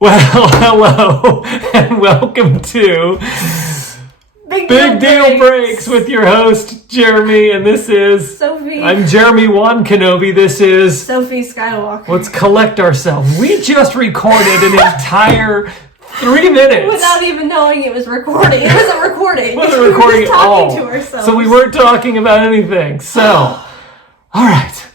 Well, hello, and welcome to Big Deal Breaks with your host, Jeremy, and this is... Sophie. I'm Jeremy Wan Kenobi, this is... Sophie Skywalker. Let's collect ourselves. We just recorded an entire 3 minutes. Without even knowing it was recording. It wasn't recording. It wasn't recording we were at just all. talking to ourselves. So we weren't talking about anything. So, alright.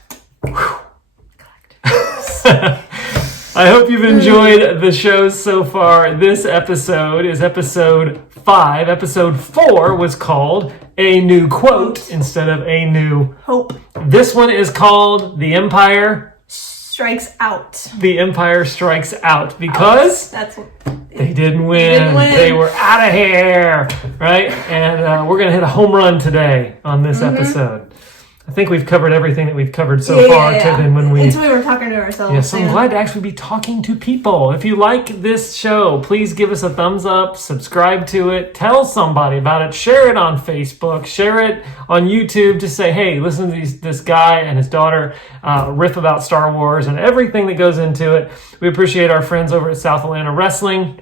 I hope you've enjoyed the shows so far. This episode is episode 5. Episode 4 was called A New Quote instead of A New Hope. This one is called The Empire Strikes Out. The Empire Strikes Out because That's what... they didn't win. They were out of here, right? And we're going to hit a home run today on this episode. I think we've covered everything that we've covered so far. Than when Until we were talking to ourselves. Yes, I'm glad to actually be talking to people. If you like this show, please give us a thumbs up, subscribe to it, tell somebody about it, share it on Facebook, share it on YouTube. Just say, hey, listen to this guy and his daughter riff about Star Wars and everything that goes into it. We appreciate our friends over at South Atlanta Wrestling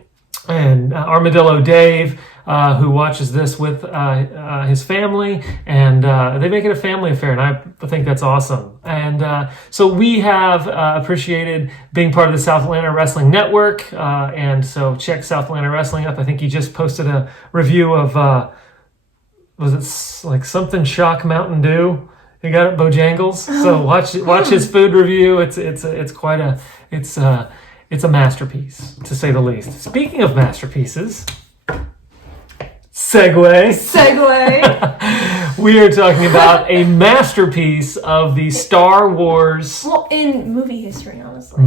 and Armadillo Dave, who watches this with his family, and they make it a family affair, and I think that's awesome. And so we have appreciated being part of the South Atlanta Wrestling Network, and so check South Atlanta Wrestling up. I think he just posted a review of, was it like something Shock Mountain Dew? He got it at Bojangles, so watch his food review. It's quite a it's a masterpiece, to say the least. Speaking of masterpieces, segue. We are talking about a masterpiece of the Star Wars... Well, in movie history, honestly.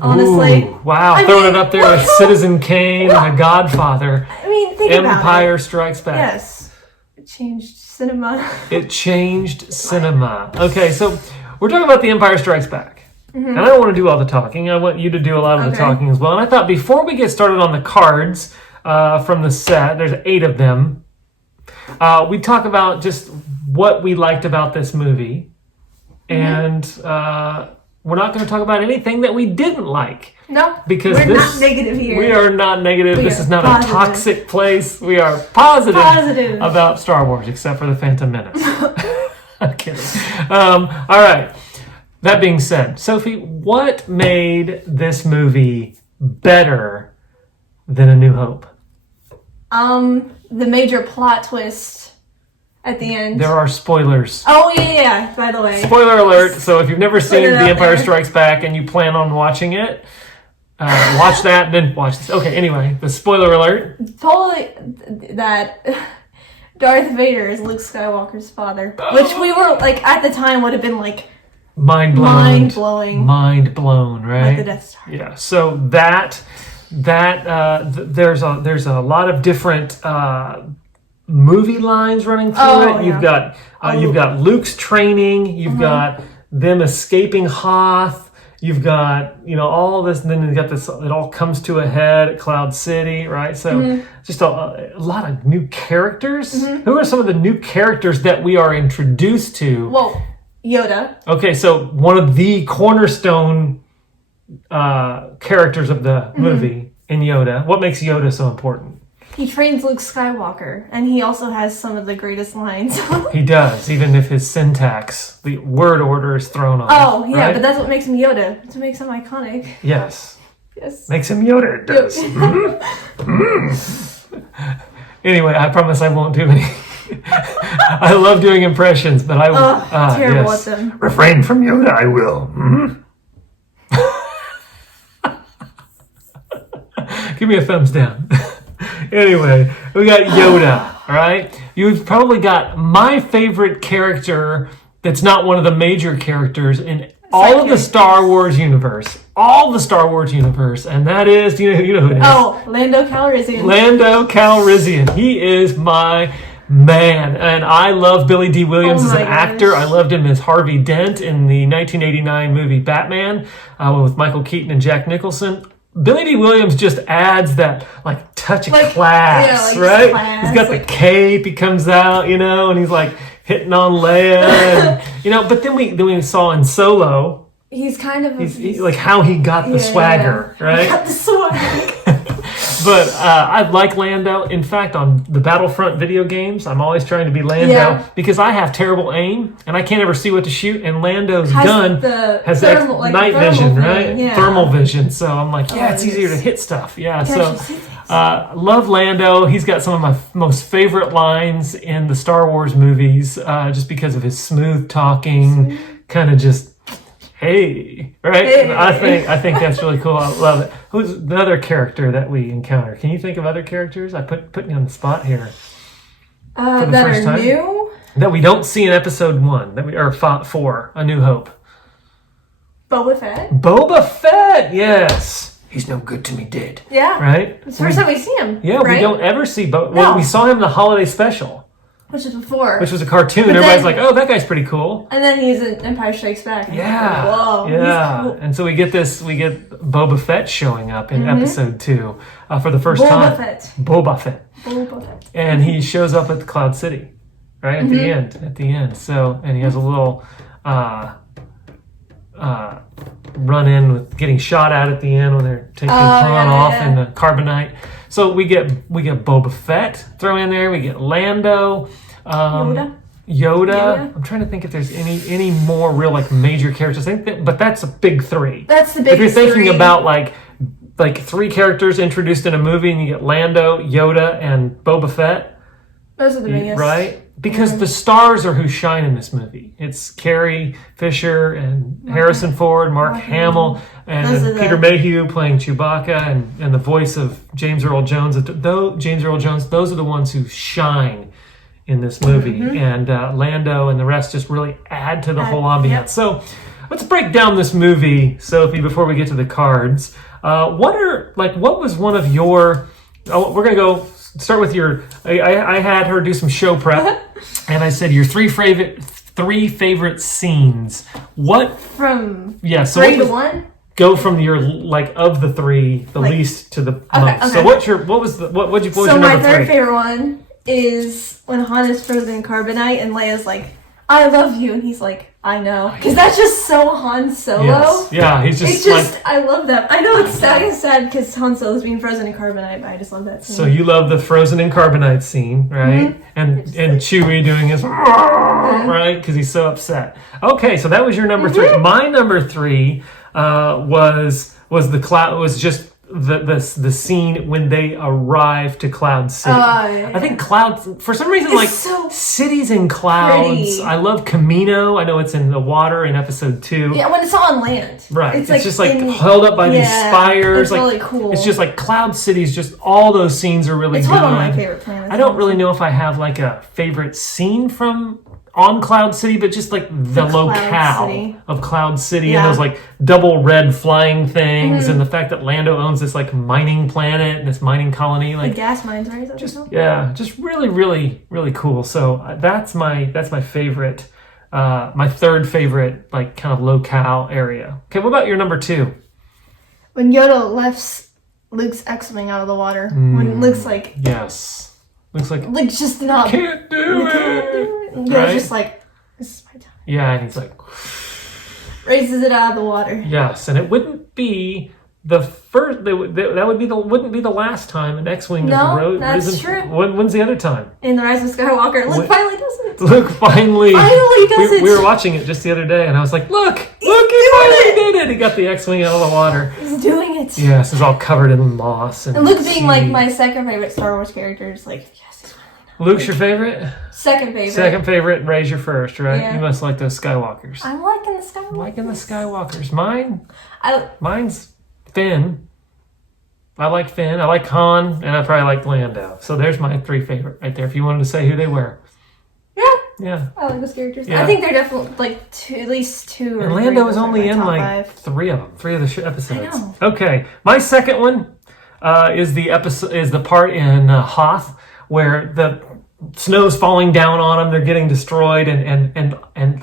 Honestly. Ooh, wow, throwing it up there with Citizen Kane, The Godfather. I mean, think about it. Empire Strikes Back. Yes. It changed cinema. It changed cinema. Okay, so we're talking about The Empire Strikes Back. And I don't want to do all the talking. I want you to do a lot of the talking as well. And I thought before we get started on the cards from the set, there's 8 of them, we talk about just what we liked about this movie. And we're not going to talk about anything that we didn't like. No, because we're not negative here. We are not negative. This is not a toxic place. We are positive about Star Wars, except for the Phantom Menace. I'm kidding. All right. That being said, Sophie, what made this movie better than A New Hope? The major plot twist at the end. There are spoilers. Oh, yeah, by the way. Spoiler alert. So if you've never seen The Empire Strikes Back and you plan on watching it, watch that, then watch this. Okay, anyway, the spoiler alert. Totally that Darth Vader is Luke Skywalker's father, which we were, like, at the time would have been, like, Mind blowing, right? Like the Death Star. Yeah. So there's a lot of different movie lines running through it. Yeah. You've got Luke's training. You've got them escaping Hoth. You've got all this, and then you've got this. It all comes to a head at Cloud City, right? So just a lot of new characters. Who are some of the new characters that we are introduced to? Well, Yoda. Okay, so one of the cornerstone characters of the movie in Yoda. What makes Yoda so important? He trains Luke Skywalker, and he also has some of the greatest lines. He does, even if his syntax, the word order is thrown off. Oh, yeah, right? but that's what makes him Yoda. That's what makes him iconic. Yes. Yes. Makes him Yoda, it does. Anyway, I promise I won't do any... I love doing impressions, but I will. Terrible at them. Refrain from Yoda, I will. Give me a thumbs down. Anyway, we got Yoda, all right? You've probably got my favorite character that's not one of the major characters in all of the Star Wars universe. All the Star Wars universe, and that is, you know who it is. Oh, Lando Calrissian. Lando Calrissian. He is my man, and I love Billy D. Williams as an actor. I loved him as Harvey Dent in the 1989 movie Batman with Michael Keaton and Jack Nicholson. Billy D. Williams just adds that touch of class, right? Class, he's got the cape. He comes out, and he's hitting on Leia, and, but then we saw in Solo He's kind of like how he got the swagger, right? Got the swag. But I like Lando. In fact, on the Battlefront video games, I'm always trying to be Lando because I have terrible aim and I can't ever see what to shoot. And Lando's gun has thermal, night vision, thing, right? Yeah. Thermal vision. So I'm like, it's easier to hit stuff. Yeah. So love Lando. He's got some of my most favorite lines in the Star Wars movies, just because of his smooth talking, kind of just. Hey, right? Hey. I think that's really cool. I love it. Who's the other character that we encounter? Can you think of other characters? I put you on the spot here. For the first time? New? That we don't see in episode 1. That we are 4, A New Hope. Boba Fett. Boba Fett, yes. He's no good to me dead. Yeah. Right? It's the first time we see him. Yeah, right? We don't ever see Boba. Well, we saw him in the holiday special. Which was before. Which was a cartoon. Everybody's like, oh, that guy's pretty cool. And then he's in Empire Strikes Back. Yeah. Like, whoa. Yeah. Cool. And so we get Boba Fett showing up in episode 2 for the first time. Boba Fett. And he shows up at Cloud City, right? At the end. So, and he has a little run in with getting shot at the end when they're taking Han off in the carbonite. So we get Boba Fett thrown in there. We get Lando, Yoda. I'm trying to think if there's any more real like major characters. But that's a big 3. That's the big 3. If you're thinking about like 3 characters introduced in a movie, and you get Lando, Yoda, and Boba Fett. Those are the biggest, right? Because the stars are who shine in this movie. It's Carrie Fisher and Harrison Ford, Mark Hamill, and Peter Mayhew playing Chewbacca, and the voice of James Earl Jones. Those are the ones who shine in this movie. And Lando and the rest just really add to the whole ambiance. Yep. So let's break down this movie, Sophie, before we get to the cards. What was one of your... we're going to go... Start with your. I had her do some show prep, and I said your 3 favorite scenes. What from? Yeah, so 3 to 1. Go from your of the 3, the least to the most. Okay. So what was your number 3? So my third favorite one is when Han is frozen in carbonite and Leia's like, "I love you," and he's like, "I know," because that's just so Han Solo. Yes. Yeah, he's just I love that. I know it's sad because Han Solo's being frozen in carbonite, but I just love that scene. So you love the frozen in carbonite scene, right? And Chewie doing his right because he's so upset. Okay, so that was your number 3. My number 3 was the cloud. Was just the scene when they arrive to Cloud City. I think Cloud, for some reason, it's so cities in clouds. Pretty. I love Camino. I know it's in the water in episode 2. Yeah, when it's on land. Right. It's just held up by these spires. It's really cool. It's just like Cloud City's just all those scenes are really good. It's one of my favorite planets. I don't really know if I have like a favorite scene from on Cloud City, but just like the locale of Cloud City and those like double red flying things, and the fact that Lando owns this like mining planet and this mining colony, like the gas mines, right? Just really, really, really cool. So that's my favorite, my third favorite like kind of locale area. Okay, what about your number 2? When Yoda lifts Luke's X-wing out of the water, when Luke's like looks like just not can't do it. Yeah, just like, this is my time. Yeah, and he's like raises it out of the water. Yes, and it wouldn't be the first. Wouldn't be the last time an X-wing is that's true. When's the other time? In the Rise of Skywalker, Luke finally does it. Luke finally does it. We were watching it just the other day, and I was like, look, he finally did it. He got the X-wing out of the water. He's doing it. Yes, it's all covered in moss and Luke being like my second favorite Star Wars character is like, yes. Luke's your favorite? Second favorite. Second favorite, Rey's your first, right? Yeah. You must like those Skywalkers. I'm liking the Skywalkers. I'm liking the Skywalkers. Mine's Finn. I like Finn. I like Han, and I probably like Lando. So there's my 3 favorite right there. If you wanted to say who they were. Yeah. I like those characters. Yeah. I think they're definitely like at least 2 or 3. And Lando was only in like 3 of them. 3 of the episodes. I know. Okay, my second one is the part in Hoth where the snow's falling down on them, they're getting destroyed, and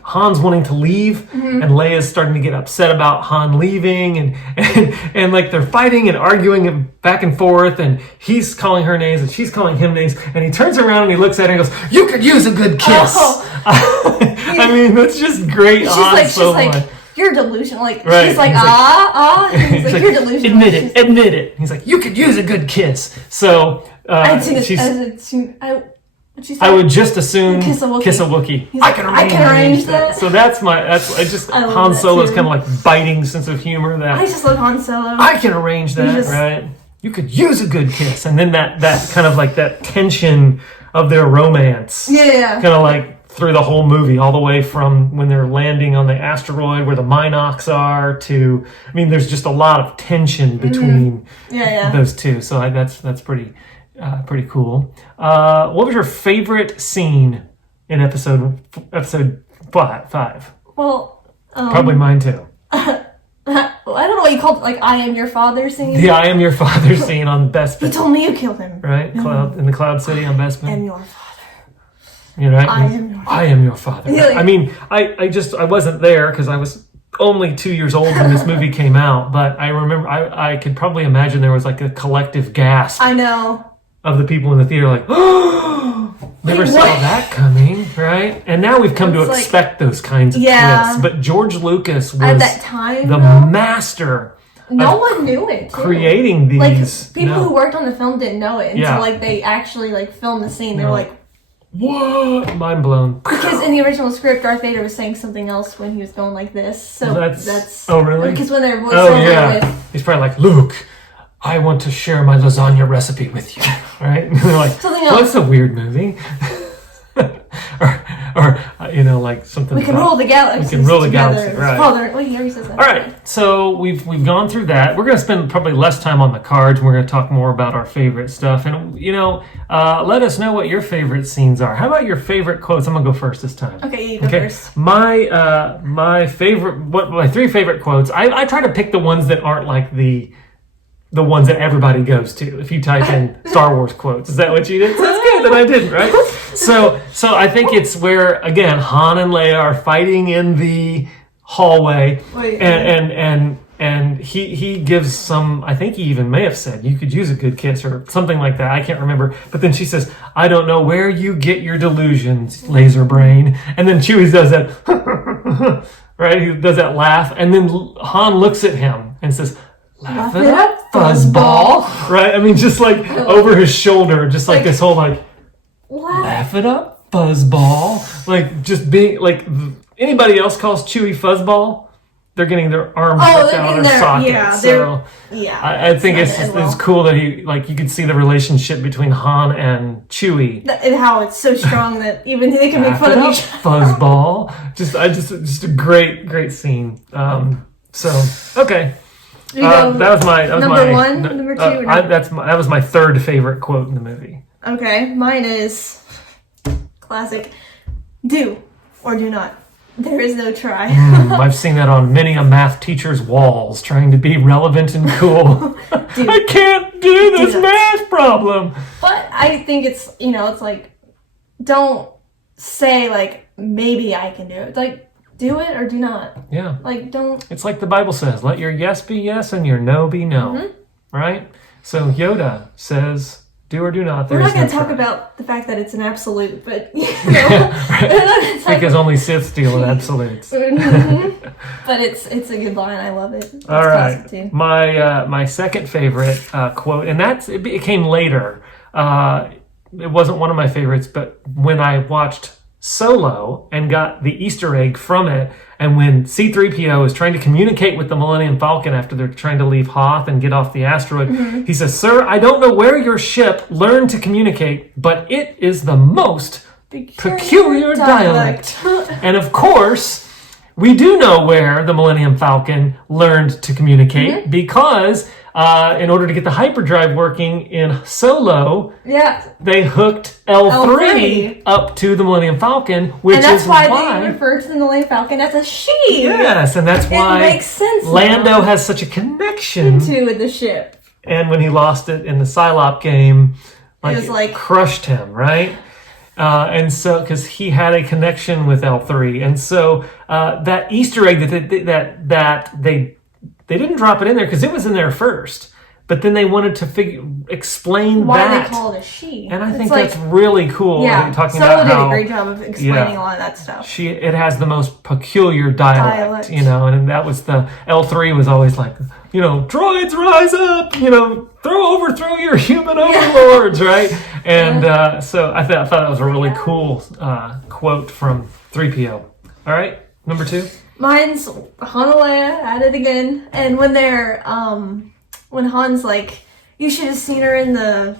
Han's wanting to leave, and Leia's starting to get upset about Han leaving, and like they're fighting and arguing back and forth, and he's calling her names and she's calling him names, and he turns around and he looks at her and goes, "You could use a good kiss." I mean, that's just great. She's like, you're delusional. Like, Right. she's like, He's and he's like, you're delusional. Admit it. He's like, you could use a good kiss. So, what'd she say? I would just assume kiss a Wookiee. He's like, I can arrange that. So Han Solo's kind of like biting sense of humor that I just love Han Solo. I can arrange that, right? You could use a good kiss. And then that kind of like that tension of their romance. Yeah. Kind of like through the whole movie, all the way from when they're landing on the asteroid where the Minox are to, I mean, there's just a lot of tension between those two. So that's pretty cool. What was your favorite scene in episode 5? Well, probably mine too. I don't know what you called it, like I am your father scene. The I am your father scene on Bespin. He told me you killed him. Right? In the Cloud City on Bespin. I am your father. You're right. I am your father. Yeah, like, I mean, I wasn't there because I was only 2 years old when this movie came out, but I remember I could probably imagine there was like a collective gasp. I know. Of the people in the theater, like, oh, never saw that coming, right? And now we've come to expect those kinds of twists. But George Lucas was at that time the master. No one knew it. Too. Creating these, like people who worked on the film didn't know it until like they actually like filmed the scene. They were like, "What?" Mind blown. Because in the original script, Darth Vader was saying something else when he was going like this. So that's oh really? Because when they're with, he's probably like, "Luke, I want to share my lasagna recipe with you," right? And they're like, "What's a weird movie?" or like something. We can rule the galaxy. We can rule the galaxy, right? Father, he already says that. All right, so we've gone through that. We're going to spend probably less time on the cards. We're going to talk more about our favorite stuff, and let us know what your favorite scenes are. How about your favorite quotes? I'm going to go first this time. Okay, you go first. My favorite, my 3 favorite quotes. I try to pick the ones that aren't like the ones that everybody goes to. If you type in Star Wars quotes, is that what you did? So that's good that I didn't, right? So I think it's where, again, Han and Leia are fighting in the hallway, and he gives some, I think he even may have said, you could use a good kiss or something like that. I can't remember. But then she says, I don't know where you get your delusions, laser brain. And then Chewie does that, right? He does that laugh. And then Han looks at him and says, laugh it up, fuzzball. Right? I mean, just like over his shoulder, just like this whole like, what? Laugh it up, fuzzball. Like just being like, anybody else calls Chewie fuzzball, they're getting their arms ripped out of their socket. I think it's cool that you could see the relationship between Han and Chewie. And how it's so strong that even they can make fun of each other. Fuzzball. Just a great scene. Okay. That was my number 1, number 2. That was my 3rd favorite quote in the movie. Okay, mine is classic. Do or do not. There is no try. I've seen that on many a math teacher's walls, trying to be relevant and cool. I can't do this math problem. But I think it's it's like, don't say like maybe I can do it. It's like, do it or do not. Yeah. Like, don't. It's like the Bible says, let your yes be yes and your no be no. Mm-hmm. Right? So Yoda says, do or do not. We're not going to talk about the fact that it's an absolute, but, because only Sith steal absolutes. But it's a good line. I love it. It's all right. Too. My second favorite quote, and it came later. It wasn't one of my favorites, but when I watched Solo and got the Easter egg from it, and when C-3PO is trying to communicate with the Millennium Falcon after they're trying to leave Hoth and get off the asteroid, he says, "Sir, I don't know where your ship learned to communicate, but it is the most peculiar dialect." And of course, we do know where the Millennium Falcon learned to communicate because in order to get the hyperdrive working in Solo, they hooked L3 up to the Millennium Falcon, which is why... And that's why they refer to the Millennium Falcon as a she. Yes, and that's why it makes sense Lando has such a connection to the ship. And when he lost it in the Psylop game, it was crushed him, right? And so, because he had a connection with L3, and so that Easter egg that they didn't drop it in there because it was in there first, but then they wanted to explain why that. they call it a she. And I think that's really cool. Yeah, talking Solo about did how a great job of explaining a lot of that stuff. It has the most peculiar dialect, and that was L3 was always like, droids rise up, overthrow your human overlords, right? And so I thought that was a really cool quote from 3PO. All right, number 2. Mine's Han and Leia at it again, and when they're when Han's like, you should have seen her in the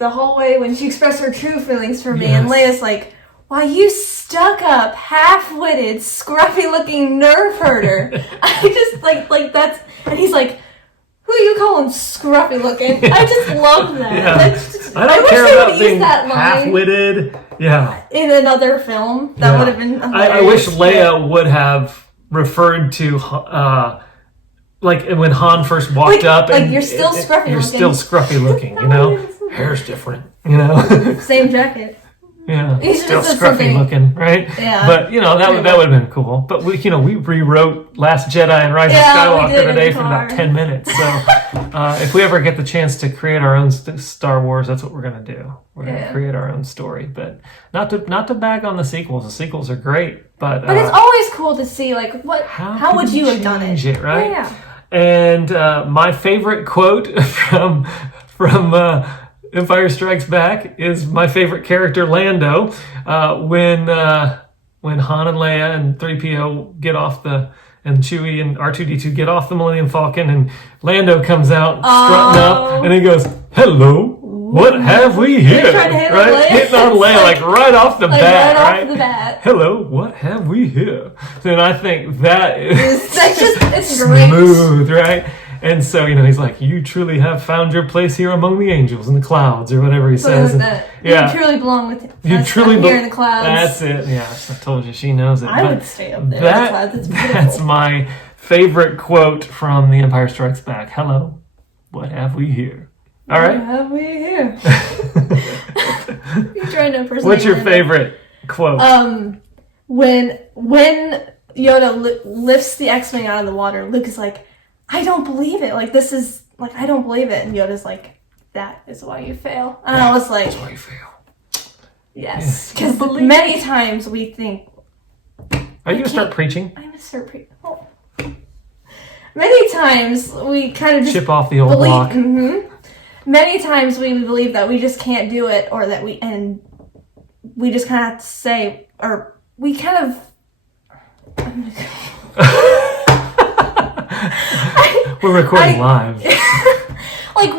hallway when she expressed her true feelings for me, and Leia's like, why, you stuck up, half-witted, scruffy-looking nerve herder. I just like that's, and he's like, who you calling scruffy looking? I just love that. Yeah. I don't care about being half-witted. Yeah. In another film, that would have been. I wish Leia would have referred to like when Han first walked up, and you're still scruffy looking. You're still scruffy looking. Hair's different. Same jacket. Yeah, still scruffy looking, right? Yeah. But that would have been cool. But we rewrote Last Jedi and Rise of Skywalker today for about 10 minutes. So if we ever get the chance to create our own Star Wars, that's what we're gonna do. We're gonna create our own story. But not to bag on the sequels. The sequels are great, but it's always cool to see how would you have done it, right? Yeah. And my favorite quote from Empire Strikes Back is my favorite character, Lando, when Han and Leia and 3PO get off and Chewie and R2-D2 get off the Millennium Falcon, and Lando comes out strutting up, and he goes, "Hello, what have we here?" Right? Hitting on Leia right off the bat, right? Off the bat. "Hello, what have we here?" And I think that is it's smooth, right? And so, he's like, "You truly have found your place here among the angels in the clouds," or whatever he says. You truly belong with him. You truly here in the clouds. That's it. Yeah, I told you, she knows it. I would stay up there in the clouds. It's beautiful. That's my favorite quote from The Empire Strikes Back. "Hello, what have we here?" All right. What have we here? You're trying to impersonate. What's your favorite quote? When Yoda lifts the X-Wing out of the water, Luke is like, I don't believe it. This is, I don't believe it. And Yoda's like, that is why you fail. And I was like, that's why you fail. Yes. Because many times we think. Are you going to start preaching? I'm going to start preaching. Oh. Many times we kind of just chip off the old block. Mm-hmm. Many times we believe that we just can't do it, or that we just kind of have to say, or we kind of. We're recording live.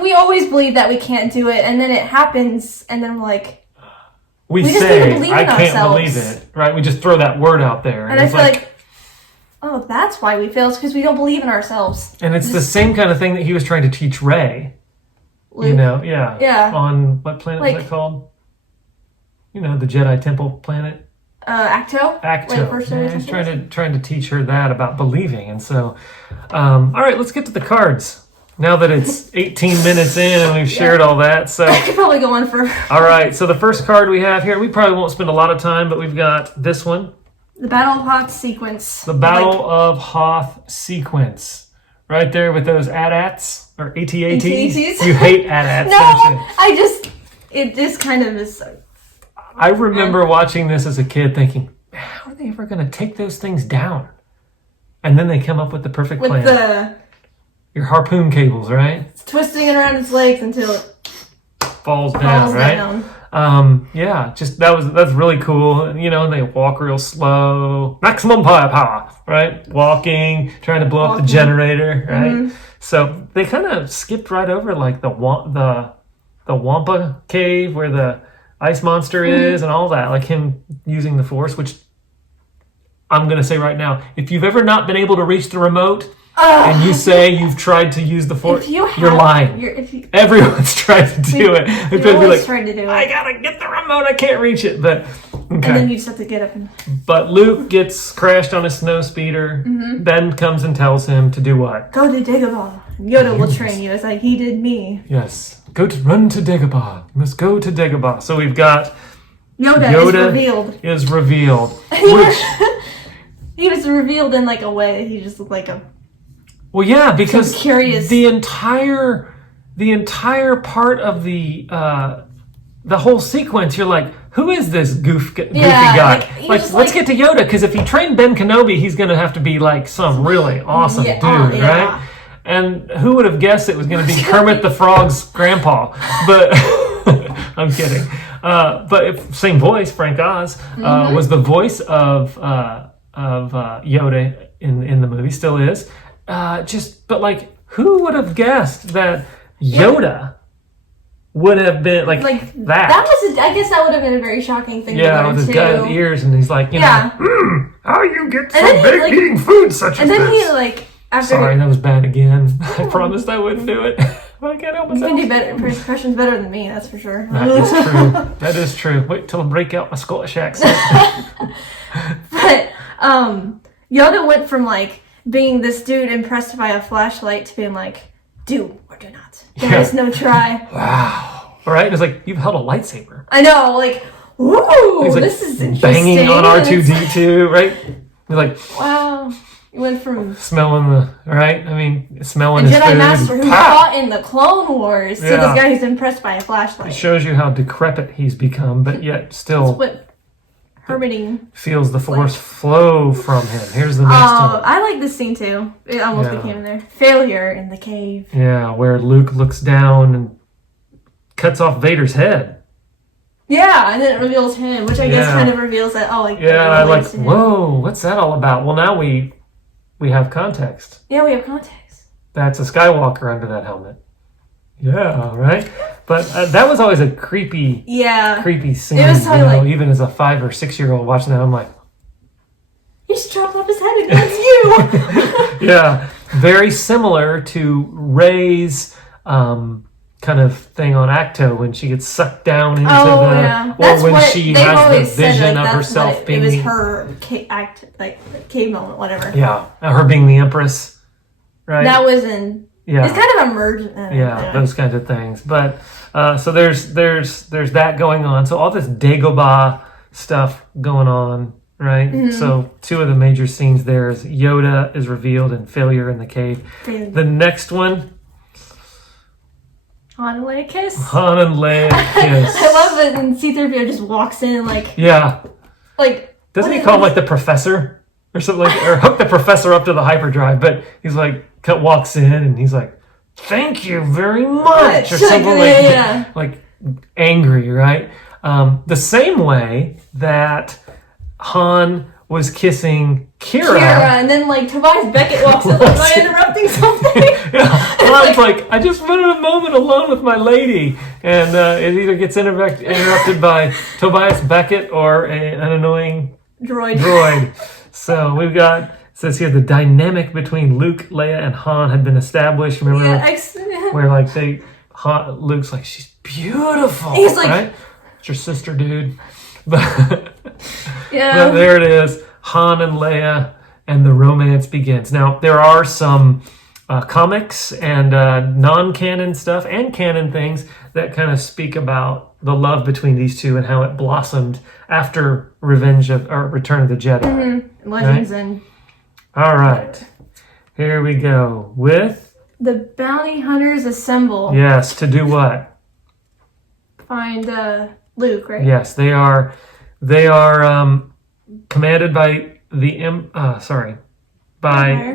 We always believe that we can't do it, and then it happens, and then we're like, we just say, need to believe in I can't ourselves. believe it, right? We just throw that word out there. And I feel like, oh, that's why we fail. It's because we don't believe in ourselves. And it's the same kind of thing that he was trying to teach Rey. Luke. Yeah. On what planet was it called? The Jedi Temple planet. Acto. Acto. He's trying to teach her that about believing, and so, all right, let's get to the cards. Now that it's 18 minutes in and we've shared all that, so I could probably go on for. All right, so the first card we have here, we probably won't spend a lot of time, but we've got this one. The Battle of Hoth sequence. The Battle of Hoth sequence. Right there with those AT-ATs or AT-ATs. You hate AT-ATs, don't you? It just kind of is. I remember watching this as a kid thinking, how are they ever going to take those things down? And then they come up with the perfect plan. Your harpoon cables, right? It's twisting it around its legs until it falls down, right? That's really cool. And they walk real slow. Maximum firepower, right? Walking, trying to blow up the generator, right? Mm-hmm. So they kind of skipped right over the Wampa cave where the ice monster is and all that, him using the Force, which I'm going to say right now, if you've ever not been able to reach the remote and you say you've tried to use the Force, you're lying. Everyone's tried to do it. They've tried to do it. I got to get the remote, I can't reach it. But okay. And then you just have to get up. But Luke gets crashed on a snow speeder, then comes and tells him to do what? Go to Dagobah. Yoda will train you as he did me. Yes. Run to Dagobah. You must go to Dagobah. So we've got Yoda is revealed. He was revealed in a way that he just looked like a Well, yeah, because I'm curious. the entire part of the whole sequence, you're like, who is this goofy guy? Let's get to Yoda, because if he trained Ben Kenobi, he's going to have to be like some really awesome dude, right? And who would have guessed it was going to be Kermit the Frog's grandpa? But I'm kidding. But same voice, Frank Oz was the voice of Yoda in the movie, still is. But like, who would have guessed that Yoda would have been like that? That was, I guess that would have been a very shocking thing to learn, with his too. guy with ears, and he's like, how you get so big eating food such as and then this? he like, after Sorry, that was bad again. I promised I wouldn't do it. I can't help myself. You can do better. First impression's better than me, that's for sure. That is true. That is true. Wait till I break out my Scottish accent. But Yoda went from like being this dude impressed by a flashlight to being like, do or do not. There is no try. Wow. All right. And it's like, you've held a lightsaber. I know, like, woo, like, this is interesting. Banging on R2D2, right? You're like, wow. You went from smelling smelling a his Jedi food. Master who fought in the Clone Wars to this guy who's impressed by a flashlight. It shows you how decrepit he's become, but yet still That's what hermiting feels the Force flow from him. Here's the next one. I like this scene too. It almost became in there. Failure in the cave. Yeah, where Luke looks down and cuts off Vader's head. Yeah, and then it reveals him, which I guess kind of reveals that, I like, whoa, what's that all about? Well, now we have context. Yeah, we have context. That's a Skywalker under that helmet. Yeah, right? But that was always a creepy scene. It was totally even as a 5 or 6 year old watching that, I'm like, he just dropped off his head against you. Yeah, very similar to Rey's kind of thing on Acto when she gets sucked down into or when she has the vision of herself being. It was her cave moment, whatever. Yeah, her being the Empress, right? That was in. Yeah, it's kind of emergent. Those kinds of things. But so there's that going on. So all this Dagobah stuff going on, right? Mm-hmm. So two of the major scenes there is Yoda is revealed in Failure in the Cave. The next one. Han and Leia kiss. Han and Leia kiss. I love it. And C-3PO just walks in like. Yeah. Like. Doesn't he call him like the professor or something like, or hook the professor up to the hyperdrive? But he's like, walks in and he's like, "Thank you very much," or something like angry, right? The same way that Han was kissing Kira, and then like Tobias Beckett walks in, like, am I interrupting something? Han's like, I just wanted a moment alone with my lady, and it either gets interrupted by Tobias Beckett or an annoying droid. So we've got, it says here, the dynamic between Luke, Leia, and Han had been established. Remember where like Luke's like, she's beautiful. He's like, right? It's your sister, dude. But there it is, Han and Leia, and the romance begins. Now, there are some comics and non-canon stuff and canon things that kind of speak about the love between these two and how it blossomed after Return of the Jedi. Mm-hmm. Legends and... All right. Here we go with... The bounty hunters assemble. Yes, to do what? Find Luke, right? Yes, they are commanded by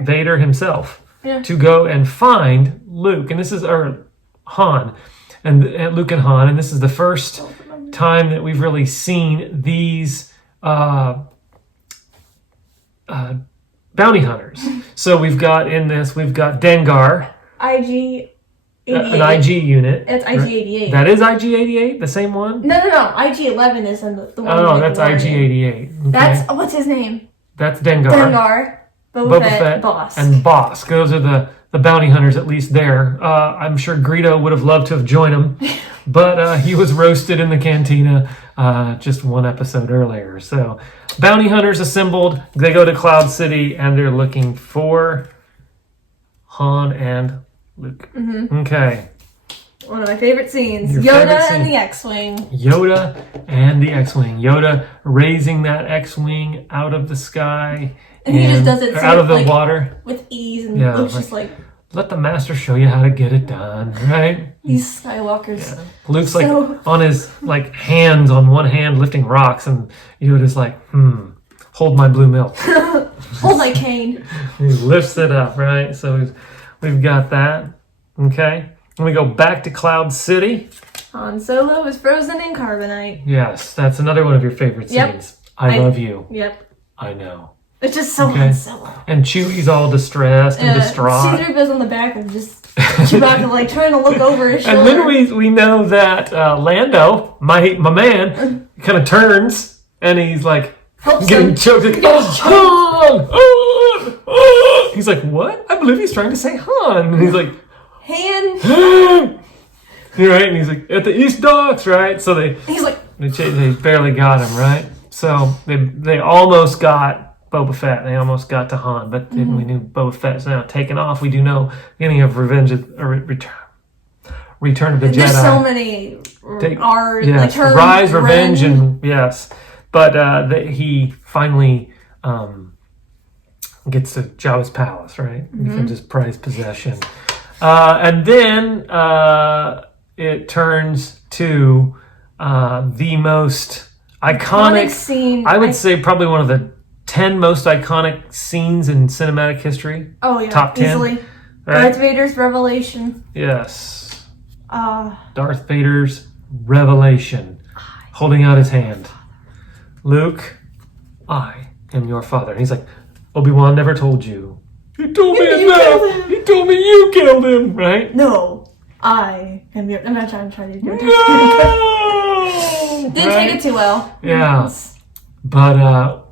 Vader himself to go and find Luke, and this is Han, and Luke and Han, and this is the first time that we've really seen these bounty hunters. So we've got Dengar, IG-88. An IG unit. It's IG-88. That is IG-88, the same one? No. IG-11 is the one. Oh, that's IG-88. Okay. That's what's his name? That's Dengar. Boba Fett, Boss. And Boss. Those are the bounty hunters, at least there. I'm sure Greedo would have loved to have joined him, but he was roasted in the cantina just one episode earlier. So, bounty hunters assembled. They go to Cloud City, and they're looking for Han and Luke. Mm-hmm. Okay. One of my favorite scenes. Your Yoda favorite scene? and the X-Wing. Yoda and the X-Wing. Yoda raising that X-Wing out of the sky. And he just does it or out of the like, water. with ease, and Yeah, Luke's like- just like, Let the master show you how to get it done, right? these Skywalkers. Yeah. Luke's like So- on his like hands on one hand lifting rocks, and Yoda's like, hold my blue milk. Hold my cane. He lifts it up, right? So we've got that. Okay. And we go back to Cloud City. Han Solo is frozen in carbonite. Yes, that's another one of your favorite Yep. scenes. I love you. Yep. I know. It's just so Okay. Han Solo. And Chewie's all distressed and distraught. C-3PO's on the back and just Chewbacca like trying to look over his shoulder. And then we know that Lando, my man, kind of turns and he's like Helps getting him. choked. Like, Han! Han! Han! He's like, what? I believe he's trying to say Han. And he's like, Han. Han! Right? And he's like, at the East Docks, right? So He's like, they barely got him, right? So they almost got Boba Fett. They almost got to Han, but then we knew Boba Fett's now taken off. We do know beginning of Return of the Jedi. there's so many Yes, terms. Rise, Revenge, and yes. But he finally gets to Jabba's palace, right? Becomes his prized possession. And then it turns to the most iconic scene. I would say probably one of the 10 most iconic scenes in cinematic history. Oh yeah, top 10, easily. right? Darth Vader's revelation. Yes. Uh, Darth Vader's revelation. Holding out his hand. Luke, I am your father. And he's like, Obi-Wan never told you. He told me You enough. killed him. He told me you killed him, right? no, I am your. I'm not trying to do it. No! Didn't take it too well. Yeah. But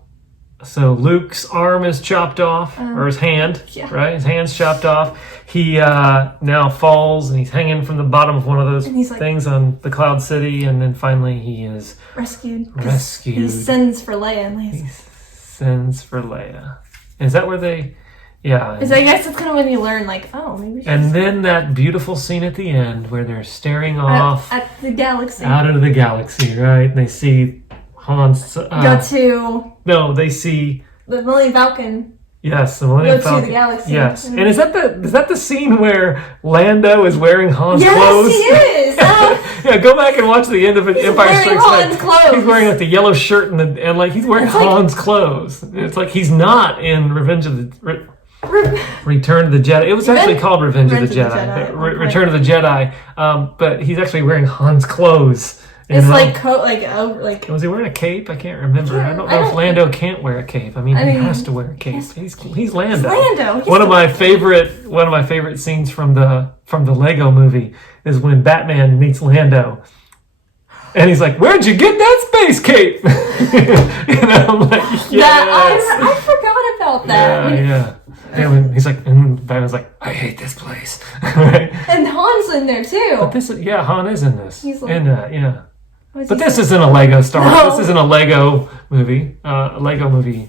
so Luke's arm is chopped off, or his hand, yeah. right? His hand's chopped off. He now falls, and he's hanging from the bottom of one of those And he's like- things on the Cloud City, and then finally he is Rescued. 'Cause rescued. He sends for Leia, and Leia's. Sends for Leia. Is that where they? Yeah. So I guess that's kind of when you learn, like, oh, maybe. She's And then that beautiful scene at the end where they're staring off at the galaxy. out into the galaxy, right? And they see Han's. Go to No, they see. the Millennium Falcon. Yes, the Millennium Go to Falcon. the galaxy. Yes, Mhm. and is that the scene where Lando is wearing Han's Yes, clothes? he is. Yeah, go back and watch the end of it. Empire wearing Strikes Han's Back. clothes. He's wearing like the yellow shirt and like he's wearing It's like- Han's clothes. It's like he's not in Revenge of the Return of the Jedi. It was actually called Revenge of the Jedi. at one point. Return of the Jedi. But he's actually wearing Han's clothes. you It's know? like Was he wearing a cape? I can't remember. I don't know if don't- Lando can't wear a cape. I mean, he mean, has to wear a cape. He's Lando. Lando. He's One of my favorite scenes from the Lego movie is when Batman meets Lando. And he's like, "Where'd you get that space cape?" And I'm like, "Yes." I forgot about that. Yeah. And he's like, and Batman's like, "I hate this place." Right? And Han's in there too. But Han is in this. He's like- Yeah. What's But he this say? isn't a Lego Star Wars. No. This isn't a Lego movie. A Lego movie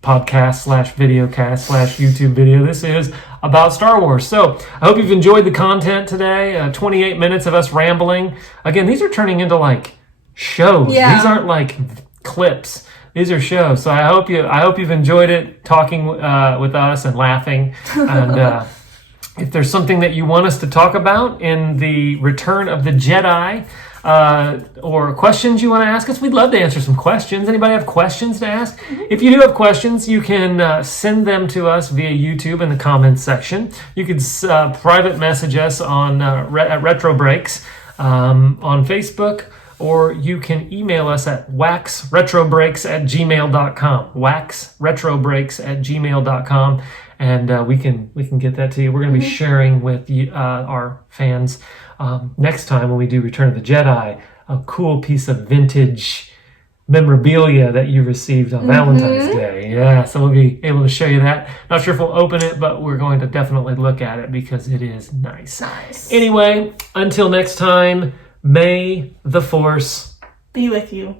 podcast / videocast / YouTube video. This is about Star Wars. So I hope you've enjoyed the content today. 28 minutes of us rambling. Again, these are turning into like shows. Yeah. These aren't like clips. These are shows. So I hope you've enjoyed it, talking with us and laughing. And if there's something that you want us to talk about in the Return of the Jedi, or questions you want to ask us, we'd love to answer some questions. Anybody have questions to ask? If you do have questions, you can send them to us via YouTube in the comments section. You could private message us on at Retro Breaks on Facebook, or you can email us at waxretrobreaks@gmail.com. waxretrobreaks@gmail.com. And we can get that to you. We're going to be sharing with you, our fans next time when we do Return of the Jedi, a cool piece of vintage memorabilia that you received on Valentine's Day. Yeah, so we'll be able to show you that. Not sure if we'll open it, but we're going to definitely look at it because it is nice. Nice. Anyway, until next time, may the Force Be with you.